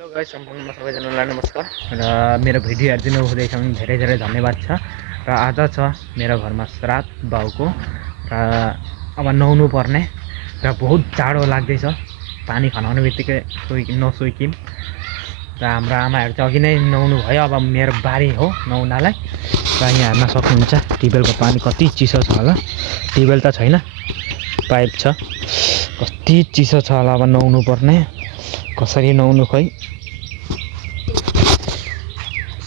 Hello guys, सम्पूर्ण सबैजनालाई नमस्कार र मेरो भिडियो हेरिदिनु हुँदैछ भने धेरै धेरै धन्यवाद छ। र आज छ मेरो घरमा श्राद्ध बाउको र अब नुहाउनु पर्ने र बहुत जाडो लाग्दैछ। पानी खनाउने बित्तिकै नसोइकिम र हाम्रो आमाहरू चाहिँ अघि नै नुहाउनु भयो। अब मेरो बारी हो नुहाउनलाई र यहाँ हेर्न सक्नुहुन्छ ट्युबवेलको पानी कति चिसो छ होला। ट्युबवेल त छैन, पाइप छ। कति चिसो छ होला। अब नुहाउनु पर्ने, कसरी नुहाउनु खोइ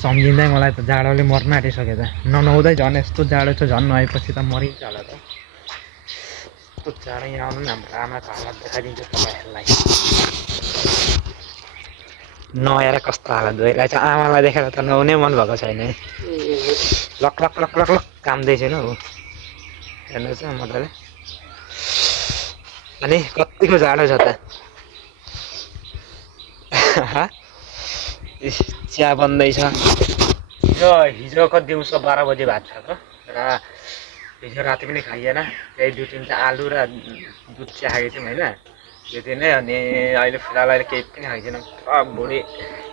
सम्झिँदै मलाई त जाडोले मर्न आँटिसक्यो त। ननुहाउँदै झन् यस्तो जाडो छ, झन् नुहाएपछि त मरिन्छ होला त। यस्तो जाडो यहाँ आउनु नि हाम्रो आमाको हालत देखाइदिन्छु तपाईँहरूलाई। नुहाएर कस्तो हालत भइरहेछ, आमालाई देखेर त नुहाउनै मन भएको छैन। लक लक लक लक लक कामदै छैन हो, हेर्नुहोस् न मजाले। अनि कतिको जाडो छ त। चिया बन्दैछ। हिजोको दिउँसो 12 बजे भात खाएको र हिजो राति पनि खाइएन। त्यही 2-3 आलु र दुध चिया खाएको थियौँ होइन, त्यति नै। अनि अहिले फिलहाल केही पनि खाएको छैन। भुँडी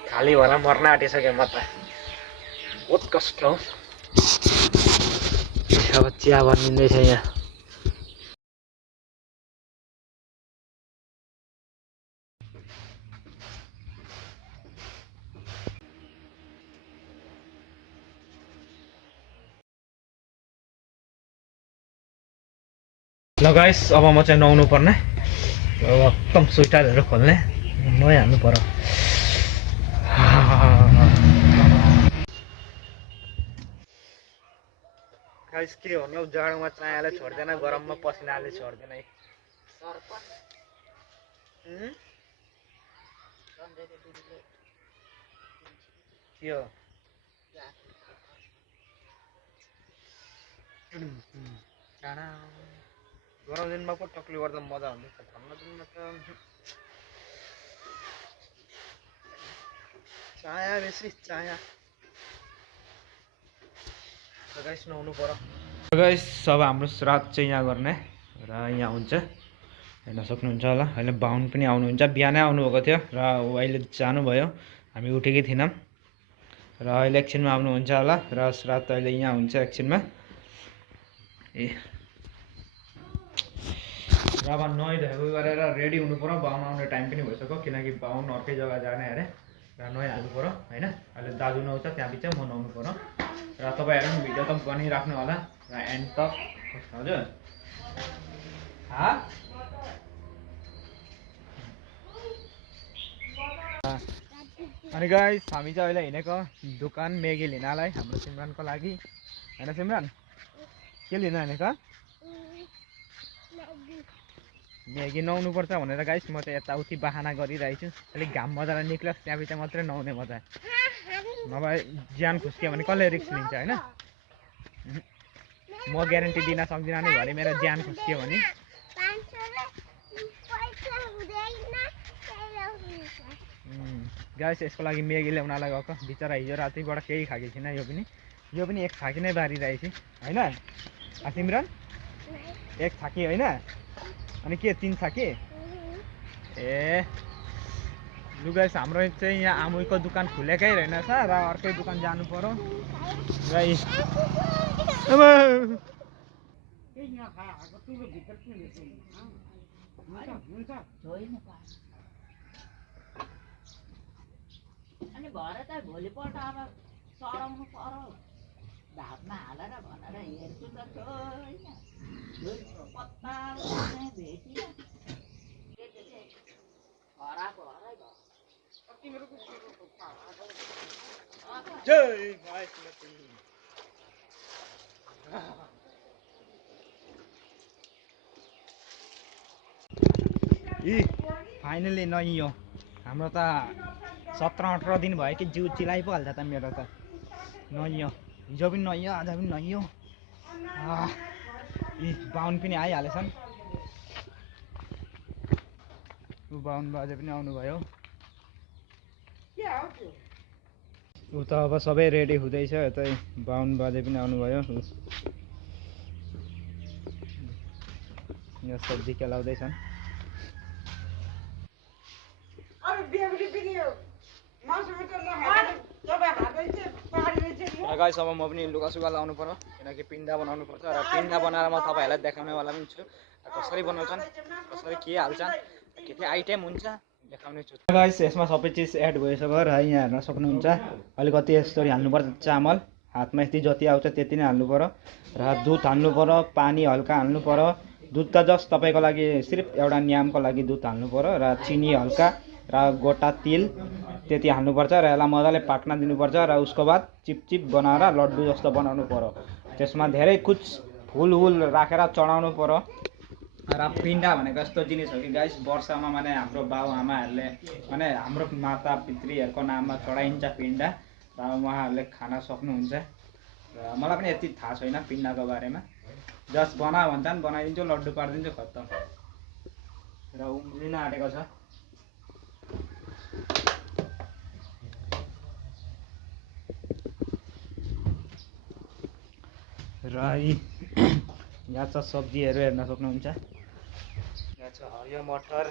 खाली भएर मर्न आँटिसक्यो म त। बहुत कष्ट हो। अब चिया बनिँदैछ यहाँ। ल गाइस, अब म चाहिँ नुहाउनु पर्ने। एकदम स्वेटरहरू खोल्ने, नुहाइहाल्नु पर्यो। गाइस के भन्नु, जाडोमा चायाले छोड्दैन, गरममा पसिनाले छोड्दैन है। के हो गरम दिनमा पो टक्ली गर्दा मजा हुन्छ। ठन्डा दिनमा त चाया बेसी चाया। गाइस नुहाउनु पर्यो। गाइस अब हाम्रो श्राद्ध चाहिँ यहाँ गर्ने र यहाँ हुन्छ, हेर्न सक्नुहुन्छ होला। अहिले बाहुन पनि आउनुहुन्छ। बिहानै आउनुभएको थियो र अहिले जानुभयो, हामी उठेकै थिएनौँ र अहिले एकछिनमा आउनुहुन्छ होला। र श्राद्ध अहिले यहाँ हुन्छ एकछिनमा। र अब नुहाइधुवाइ गरेर रेडी हुनु पर्यो। बाहुन आउने टाइम पनि भइसक्यो, किनकि बाहुन अर्कै जग्गा जाने अरे र नुहाइहाल्नु पर्यो होइन। अहिले दाजु नुहाउँछ, त्यहाँ पछि म नुहाउनु पर्यो। र तपाईँहरू पनि भिडियो त बनिराख्नु होला र एन्ड तक। हजुर अनि गाइस हामी चाहिँ अहिले हिँडेको दोकान म्यागी लिनलाई, हाम्रो सिमरनको लागि होइन। सिमरन के लिन हिँडेको? म्यागी नुहाउनुपर्छ भनेर गाइस म चाहिँ यताउति बाहना गरिरहेछु। अलिक घाम मजाले निक्लोस् त्यहाँपछि मात्रै नुहाउने मजा, नभए ज्यान खुस्क्यो भने कसले रिक्स लिन्छ होइन। म ग्यारेन्टी दिन सक्दिनँ नि, घरि मेरो ज्यान खुस्क्यो भने। गाइस यसको लागि म्यागी ल्याउनलाई गएको, बिचरा हिजो रातिबाट केही खाएको छैन। यो पनि एक छाकी नै बारिरहेछ होइन सिमरन। एक छाकी होइन, अनि के 3 छाकी? ए लु गाइस, हाम्रो चाहिँ यहाँ आमुईको दोकान खुलेकै रहेनछ र अर्कै दोकान जानु पर्यो गाइस। अनि भरे त भोलिपल्ट अब सराउनु पर्यो, भातमा हालेर भनेर हेर्छु त छैन। पत्ता भेटिन, हराएको हराइ भयो। फाइनली नुहाइयो। हाम्रो त 17-18 दिन भयो कि जिउ चिलाइ पो हाल्छ त मेरो त। नुहाइयो, हिजो पनि नुहाइयो, आज पनि नुहाइयो। बाहुन पनि आइहालेछन्। बाहुन बाजे पनि आउनुभयो। ऊ त अब सबै रेडी हुँदैछ। यतै बाहुन बाजे पनि आउनुभयो। यहाँ सब्जी केलाउँदैछन्। गाइस अब म पनि लुगासुगा लाउनु पर्यो किनकि पिण्डा बनाउनु पर्छ र पिण्डा बनाएर म तपाईँहरूलाई देखाउनेवाला पनि छु कसरी बनाउँछन् कसरी के हाल्छन् के के आइटम हुन्छ देखाउने छु गाइस यसमा सबै चिज एड भइसक्यो र यहाँ हेर्न सक्नुहुन्छ अलिकति यस्तरी हाल्नुपर्छ चामल हातमा यति जति आउँछ त्यति नै हाल्नु पर्यो र दुध हाल्नु पर्यो पानी हल्का हाल्नु पर्यो दुध त जस्ट तपाईँको लागि सिर्फ एउटा न्यामको लागि दुध हाल्नु पर्यो र चिनी हल्का र गोटा तिल त्यति हाल्नुपर्छ र यसलाई मजाले पाक्न दिनुपर्छ र उसको बाद चिपचिप बनाएर लड्डु जस्तो बनाउनु पर्यो त्यसमा धेरै कुछ फुल राखेर चढाउनु पर्यो र पिण्डा भनेको यस्तो जिनिस हो कि गाइस वर्षमा माने हाम्रो बाउ आमाहरूले माने हाम्रो माता पितृहरूको नाममा चढाइन्छ पिण्डा र उहाँहरूले खान सक्नुहुन्छ र मलाई पनि यति थाहा छैन पिण्डाको बारेमा जस्ट बना भन्छन् बनाइदिन्छु लड्डु पारिदिन्छु खत्तम र उम्लिन आँटेको छ र यहाँ छ सब्जीहरू हेर्न सक्नुहुन्छ यहाँ छ हरियो मटर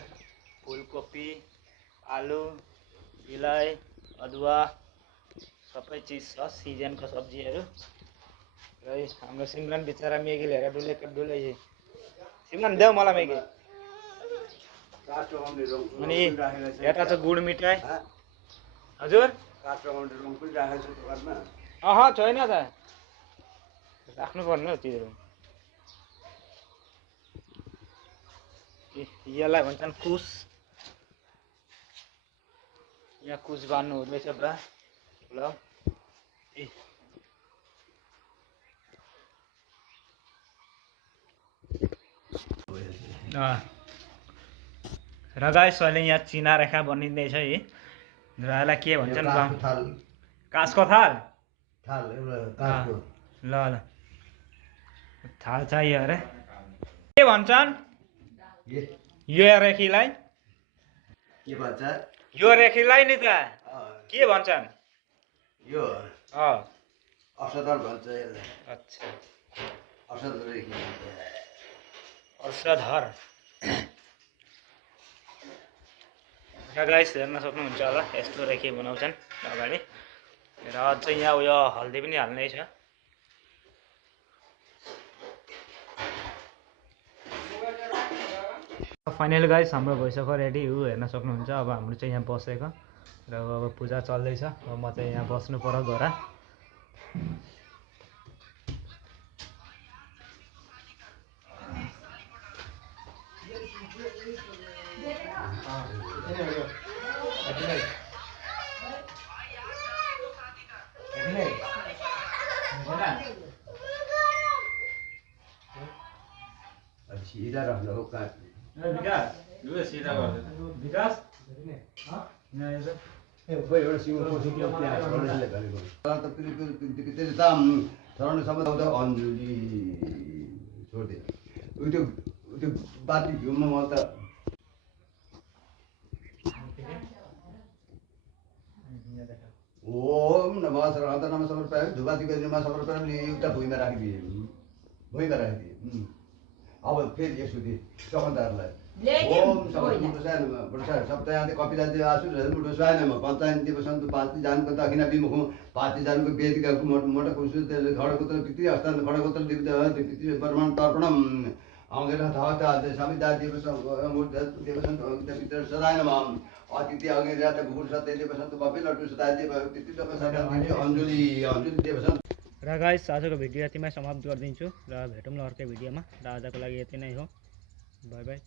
फुलकोपी आलु बिलाइ अदुवा सबै चिज छ सिजनको सब्जीहरू र हाम्रो सिमरन बिचरा मेगी लिएर डुले सिमरन देऊ मलाई मेगी अनि यता छ गुड मिठाई हजुर छैन त राख्नु पर्ने हो त्यो यसलाई भन्छन् कुस यहाँ कुस बान्नु हुँदैछ पुरा ल र गाइस अहिले यहाँ चिना रेखा बनिँदैछ है र यसलाई के भन्छन् काँसको थाल ल ल थाल चाहियो अरे के भन्छन् यो रेखीलाई के भन्छ यो रेखीलाई नि त के भन्छन् यो औषधर भन्छ यसलाई अच्छा औषध रेखी औषधर गाइस हेर्न सक्नुहुन्छ होला यस्तो रेखी बनाउँछन् अगाडि र अझ यहाँ उयो हल्दी पनि हाल्नै छ फाइनल गाइस हाम्रो भइसक्यो रेडी ऊ हेर्न सक्नुहुन्छ अब हाम्रो चाहिँ यहाँ बसेको र अब पूजा चल्दैछ अब म चाहिँ यहाँ बस्नु पर्यो गएर सिधा रहनु हो काट विकास लु सिधा गर्दै विकास एउटा सिङ्गो पोसी त्यो त्यहाँ छोड्नुले भनेको तर त फेरि त्यसले त छोड्नु सबै त अन्जुली छोडिदियो त्यो बाती घिउमा म त ओम नमः सर्वत नमः समर्पयामि धुपाती नमः समर्पयामि एउटा भुइँमा राखिदिए अब फेरि यसुदी चमत्कारलाई ओम सप्ताह कपिलादेव आसु मुठो स्वाय नम पञ्चायती बसन्तु पाति जानको दक्षिणा विमुख पाति जानको वेदिका मोटा कुसु खडगोत्र पितृ हस्तान खडगोत्र पितृ परमाण तर्पणम आउँदैन थाहा समिता देवसन्त पितृ सदाय नम अतिथि अग्निरात भूर सत्य देवसन्त भव्य लड्डु सदाय देव पितृ अञ्जली देवसन्त र गाइस आजको भिडियो यतिमै समाप्त गरिदिन्छु र भेटौँला अर्कै भिडियोमा र आजको लागि यति नै हो बाई बाई।